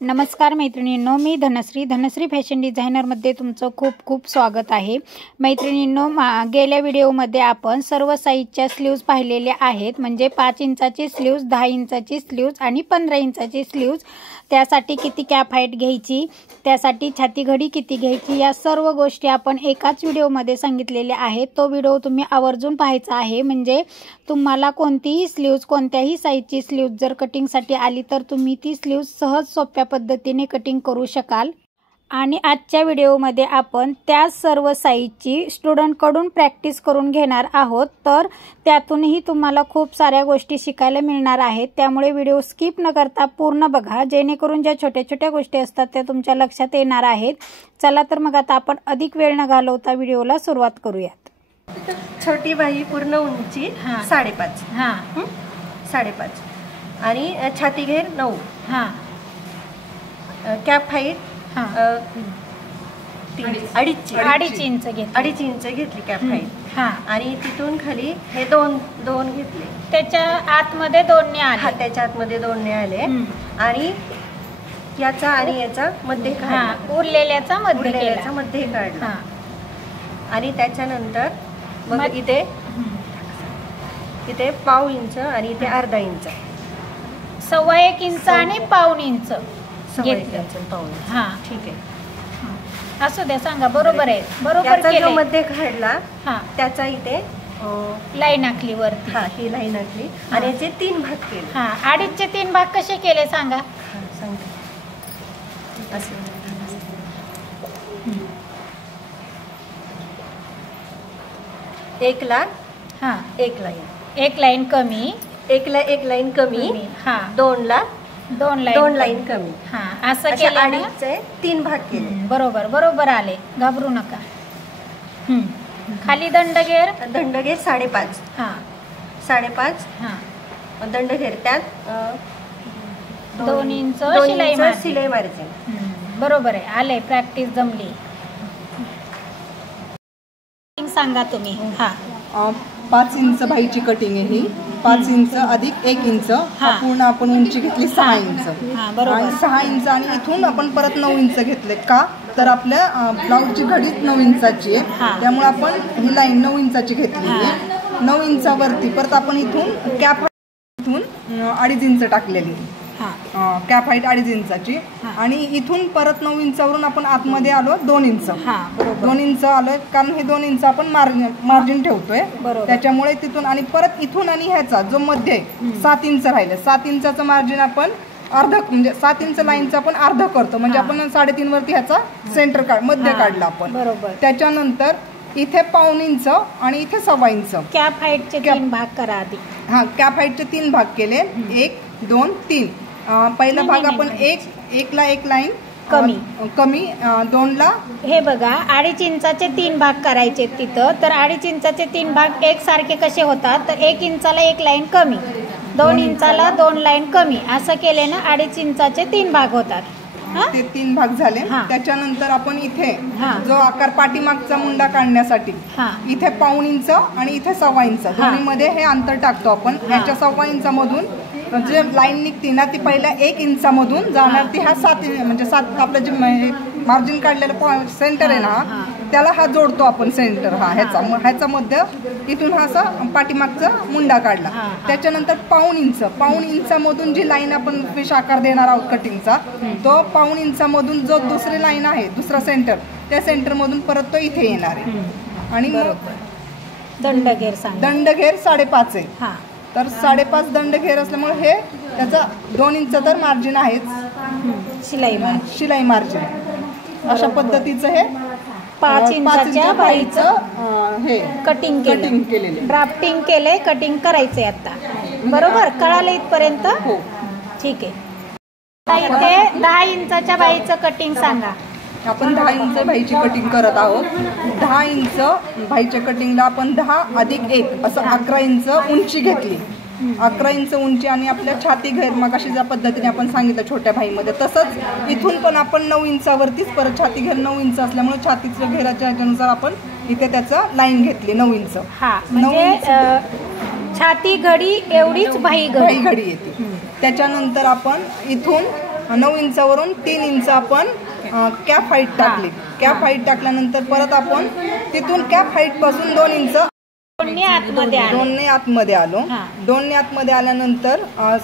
नमस्कार मैत्रिणींनो, मी धनश्री फॅशन डिझायनरमध्ये तुमचं खूप खूप स्वागत आहे। मैत्रिणींनो, गेल्या व्हिडिओमध्ये आपण सर्व साईजच्या स्लीव्ज पाहिलेल्या आहेत, म्हणजे 5 इंचाची स्लीव्ज, 10 इंचाची स्लीव्ज आणि 15 इंचाची स्लीव्ज। त्यासाठी किती कॅप हाईट घ्यायची, त्यासाठी छाती घडी किती घ्यायची, या सर्व गोष्टी आपण एकाच व्हिडिओमध्ये सांगितलेल्या आहेत। तो व्हिडिओ तुम्ही आवर्जून पाहायचा आहे, म्हणजे तुम्हाला कोणतीही स्लीव्ज, कोणत्याही साईजची स्लीव्ज जर कटिंगसाठी आली तर तुम्ही ती स्लीव्ज सहज सोप्या पद्धतीने कटिंग करू शकाल। आणि आजच्या व्हिडिओमध्ये आपण त्या सर्व साईजची स्टुडंटकडून प्रॅक्टिस करून घेणार आहोत, तर त्यातूनही तुम्हाला खूप साऱ्या गोष्टी शिकायला मिळणार आहेत। त्यामुळे व्हिडिओ स्किप न करता पूर्ण बघा, जेणेकरून ज्या छोट्या छोट्या गोष्टी असतात त्या तुमच्या लक्षात येणार आहेत। चला तर मग आता आपण अधिक वेळ न घालवता व्हिडिओला सुरुवात करूयात। छोटी बाही पूर्ण उंची 5.5, 5.5 आणि छाती घेर 9, कॅप हाईट 2.5 इंच घेतली, 2.5 इंच घेतली कॅप हाईट। आणि तिथून खाली हे दोन घेतले, त्याच्या आतमध्ये 2 ने आले, त्याच्या आतमध्ये 2 ने आले आणि याचा आणि याचा मध्ये काढला, उरलेल्याचा मध्ये काढला। आणि त्याच्यानंतर मग इथे 1/2 इंच आणि इथे अर्धा इंच, 1.25 इंच आणि 1/2 इंच घेतलं। ठीक आहे, असू द्या, सांगा बरोबर आहे, बरोबर केलं। मध्ये काढला त्याचा इथे लाईन आखली वरती, ही लाईन आखली आणि याचे 3 भाग केले। 2.5चे 3 भाग कसे केले सांगा। सांगते, असं 1 ला 1 लाईन, 1 लाईन कमी, 1 ला 1 लाईन कमी, 2 ला 2 लाईन कमी, असं केलं। 2.5चे 3 भाग केले। बरोबर आले, घाबरू नका। खाली दंडघेर 5.5, 5.5 दंडघेर, त्यात 2 इंच शिलाई मारायची। बरोबर आहे, आले, प्रॅक्टिस जमली। सांगा तुम्ही। 5 इंच बाहीची कटिंग आहे ही, 5 इंच अधिक 1 इंच, पूर्ण आपण उंची घेतली 6 इंच, आणि 6 इंच आणि इथून आपण परत 9 इंच घेतले। का तर आपल्या ब्लाऊजची घडी 9 इंचाची आहे, त्यामुळे आपण ही लाईन 9 इंचाची घेतली आहे। 9 इंचावरती परत आपण इथून कॅप इथून 2.5 इंच टाकलेली, कॅप हाईट 2.5 इंचाची, आणि इथून परत 9 इंचावरून आपण आतमध्ये आलो 2 इंच, 2 इंच आलोय, कारण हे 2 इंच आपण मार्जिन ठेवतोय, त्याच्यामुळे तिथून आणि परत इथून आणि ह्याचा जो मध्ये 7 इंच राहिलं, 7 इंचाचं मार्जिन आपण अर्ध, म्हणजे 7 इंच लाईनचं आपण अर्ध करतो, म्हणजे आपण 3.5 वरती ह्याचा सेंटर मध्य काढला आपण। त्याच्यानंतर इथे 1/2 इंच आणि इथे 1.25 इंच कॅप हाईटचे 3 भाग करा आधी। कॅप हाईटचे 3 भाग केले, 1 2 3। पहिला भाग आपण 1 ला 1 लाईन कमी, 2 ला, हे बघा 2.5 इंचाचे 3 भाग करायचे तिथं, तर 2.5 इंचाचे 3 भाग एक सारखे कसे होतात, तर 1 इंचाला 1 लाईन कमी, 2 इंचाला 2 लाईन कमी, असं केले ना 2.5 इंचाचे 3 भाग होतात। ते 3 भाग झाले। त्याच्यानंतर आपण इथे जो आकार पाठीमागचा मुंडा काढण्यासाठी इथे 1/2 इंच आणि इथे 1.25 इंच दोन्हीमध्ये हे अंतर टाकतो आपण। याच्या 1.25 इंचामधून जे लाईन निघते ना, ती पहिल्या 1 इंचामधून जाणार, ती हा 7 म्हणजे 7 आपलं जे मार्जिन काढलेलं सेंटर आहे ना, त्याला हा जोडतो आपण सेंटर, ह्याचा मध्य, इथून हा असा पाठीमागचा मुंडा काढला। त्याच्यानंतर 1/2 इंचामधून जी लाईन आपण फिश आकार देणार आहोत कटिंगचा, तो 1/2 इंचामधून जो दुसरी लाईन आहे, दुसरा सेंटर, त्या सेंटर मधून परत तो इथे येणार आहे। आणि दंडघेर 5.5 आहे, तर 5.5 दंडघेर असल्यामुळे हे त्याचा 2 इंच तर मार्जिन आहेच, शिलाई मार्जिन। अशा पद्धतीचं हे 5 इंचाच्या बाहीचं हे कटिंग केलेलं, ड्राफ्टिंग केलंय, कटिंग करायचंय आता। बरोबर कळालं इथपर्यंत? ठीक आहे। इथे 10 इंचाच्या बाहीचं कटिंग सांगा। आपण 10 इंच बाहीची कटिंग करत आहोत। 10 इंच बाहीच्या कटिंगला आपण 10 अधिक 1 असं 11 इंच उंची घेतली, 11 इंच उंची, आणि आपल्या छाती घेर मगाशी ज्या पद्धतीने आपण सांगितलं छोट्या बाहीमध्ये, तसंच इथून पण आपण 9 इंचावरतीच परत छाती घेर 9 इंच असल्यामुळे छातीच्या घेराच्या ह्याच्यानुसार आपण इथे त्याचं लाईन घेतली 9 इंच। छाती घडी एवढीच बाही घडी येते। त्याच्यानंतर आपण इथून 9 इंचावरून 3 इंच आपण कॅप हाईट टाकली. कॅप हाईट टाकल्यानंतर परत आपण तिथून कॅप हाईट पासून 2 इंच दोनने आतमध्ये आलो. 2ने आतमध्ये आल्यानंतर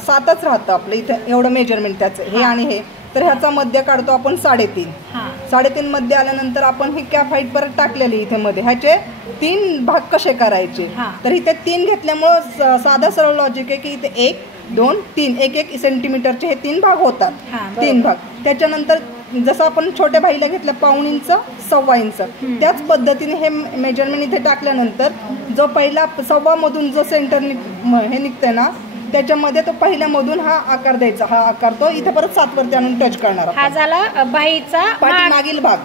7च राहतं आपलं इथं एवढं मेजरमेंट त्याचं, हे आणि हे. तर ह्याचा मध्य काढतो आपण 3.5 मध्ये आल्यानंतर आपण ही कॅप हाईट परत टाकलेली इथे मध्ये. ह्याचे 3 भाग कसे करायचे, तर इथे 3 घेतल्यामुळं साधा सरळ लॉजिक आहे की इथे 1 2 3 1 सेंटीमीटरचे हे 3 भाग होतात. 3 भाग. त्याच्यानंतर जसं आपण छोट्या भाईला घेतलं 1.5 इंच 1.25 इंच, त्याच पद्धतीने हे मेजरमेंट इथे टाकल्यानंतर जो पहिला 1.25 मधून जो सेंटर हे निघतंय ना, त्याच्यामध्ये तो पहिल्यामधून हा आकार द्यायचा. हा आकार तो इथे परत 7 वरती आणून टच करणार. हा झाला बाईचा पाठीमागील भाग,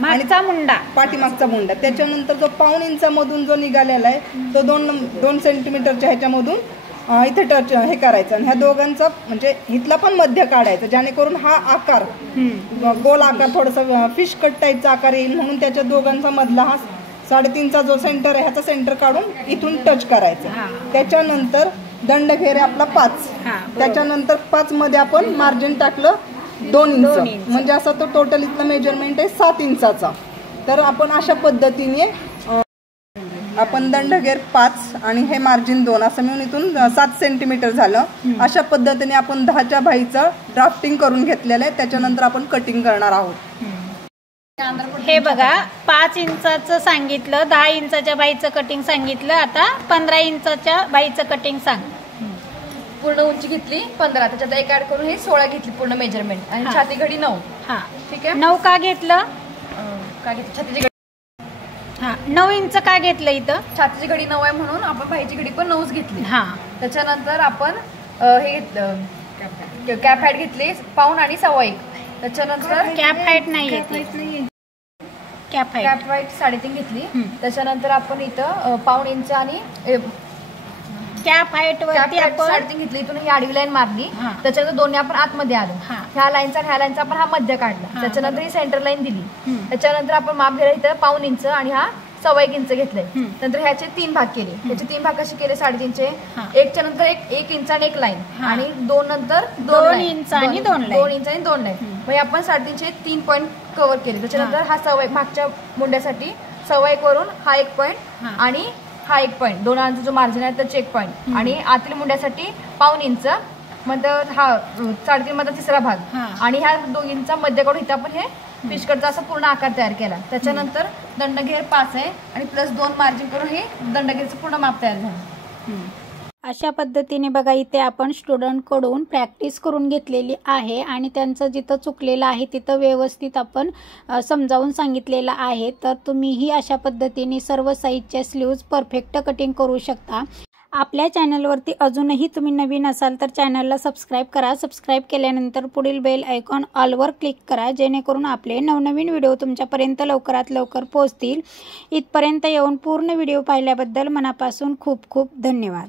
मागचा मुंडा, पाठीमागचा मुंडा. त्याच्यानंतर जो 1.25 इंचामधून जो निघालेला आहे तो 2 सेंटीमीटरच्या ह्याच्यामधून इथे टच हे करायचं आणि ह्या दोघांचा म्हणजे इथला पण मध्य काढायचा, जेणेकरून हा आकार गोल आकार थोडासा फिश कट टाईपचा आकार येईल. म्हणून त्याच्या दोघांचा मधला हा 3.5चा जो सेंटर आहे ह्याचा सेंटर काढून इथून टच करायचं. त्याच्यानंतर दंड घेर आपला 5. त्याच्यानंतर 5 मध्ये आपण मार्जिन टाकलं 2 इंच, म्हणजे असं तो टोटल इथलं मेजरमेंट आहे 7 इंचाचा. तर आपण अशा पद्धतीने आपण दंडघेर 5 आणि हे मार्जिन 2 असं मिळून इथून 7 सेंटीमीटर झालं. अशा पद्धतीने आपण 10च्या बाईचं ड्राफ्टिंग करून घेतलेलं आहे. त्याच्यानंतर आपण कटिंग करणार आहोत. हे बघा 5 इंचाचं सांगितलं, 10 इंचाच्या बाईचं कटिंग सांगितलं. आता 15 इंचाच्या बाईचं कटिंग सांग. पूर्ण उंची घेतली 15, त्याच्यात 1 ऍड करून हे 16 घेतली पूर्ण मेजरमेंट. आणि छाती घडी 9. ठीक आहे. 9 का घेतलं? का घेतली छातीची घडी? 9 इंच का घेतलं इथं? छातीची घडी 9 आहे म्हणून आपण बाईची घडी पण 9च घेतली. त्याच्यानंतर आपण हे घेतलं कॅप हाईट घेतली 1.25 आणि 1.25. त्याच्यानंतर कॅप हाईट नाही, कॅप हाईट 3.5 घेतली. त्याच्यानंतर आपण इथं 1.25 इंच आणि कॅप हाईट वरती आपण 3.5 घेतली. इथून ही आडवी लाईन मारली. त्याच्यानंतर दोन्ही आपण आतमध्ये आलो. ह्या लाईनचा ह्या लाईनचा आपण हा मध्य काढला. त्याच्यानंतर ही सेंटर लाईन दिली. त्याच्यानंतर आपण माप घेतला इथं 1.25 इंच आणि हा 1.25 इंच घेतलंय. नंतर ह्याचे 3 भाग केले. ह्याचे 3 भाग कसे केले? 3.5चे. 1च्या नंतर 1 इंच आणि 1 लाईन आणि 2 नंतर 2 इंच आणि 2 लाईन. 2 इंच आणि 2 लाईन. म्हणजे आपण 3.5चे 3 पॉईंट कव्हर केले. त्याच्यानंतर हा 1.25 मागच्या मुंड्यासाठी 1.25 वरून हा 1 पॉईंट आणि हा 1 पॉईंट, 2 अंच जो मार्जिन आहे त्याचे 1 पॉईंट आणि आतील मुंड्यासाठी 1.25 इंच म्हणजे हा 3.5 मध्ये 3रा भाग आणि ह्या दोघींचा मध्य काढून इथं आपण हे फिशकटचा असा पूर्ण आकार तयार केला. त्याच्यानंतर दंडघेर 5 आहे आणि प्लस 2 मार्जिन करून हे दंडघेरचं पूर्ण माप तयार झालं. अशा पद्धतीने बघा इथे आपण स्टुडंटकडून प्रॅक्टिस करून घेतलेली आहे आणि त्यांचं जिथं चुकलेलं आहे तिथं व्यवस्थित आपण समजावून सांगितलेलं आहे. तर तुम्हीही अशा पद्धतीने सर्व साईजच्या स्लीव्ज परफेक्ट कटिंग करू शकता. आपल्या चॅनलवरती अजूनही तुम्ही नवीन असाल तर चॅनलला सबस्क्राईब करा. सबस्क्राईब केल्यानंतर पुढील बेल आयकॉन ऑलवर क्लिक करा, जेणेकरून आपले नवनवीन व्हिडिओ तुमच्यापर्यंत लवकरात लवकर पोहोचतील. इथपर्यंत येऊन पूर्ण व्हिडिओ पाहिल्याबद्दल मनापासून खूप खूप धन्यवाद.